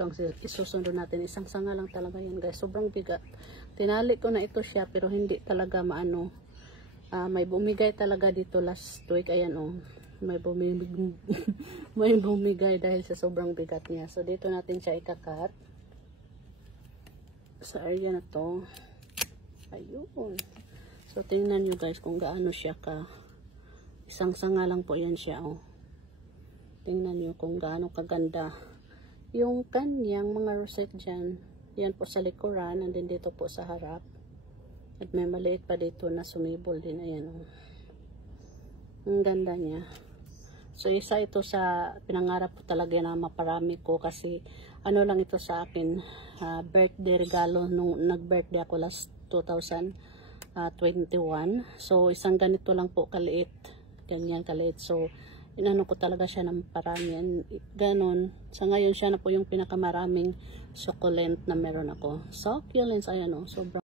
ito ang isusunod natin. Isang sanga lang talaga yan guys. Sobrang bigat. Tinali ko na ito siya pero hindi talaga maano. May bumigay talaga dito last week. Ayan oh. May bumigay dahil sa sobrang bigat niya. So dito natin siya ikakat. Sa area na to. Ayun. So tingnan nyo guys kung gaano siya ka. Isang sanga lang po yan siya oh. Tingnan nyo kung gaano kaganda yung kanyang mga rosette dyan. Yan po sa likuran and then dito po sa harap. At may maliit pa dito na sumibol din. Ayan oh. Ang ganda niya. So isa ito sa pinangarap ko talaga na maparami ko kasi ano lang ito sa akin. Birthday regalo nung nag-birthday ako last 2021. So isang ganito lang po kaliit. Ganyan kaliit. So inano ko talaga siya ng parami. Ganon. Sa ngayon siya na po yung pinakamaraming succulent na meron ako. Succulents, ayan o. Sobrang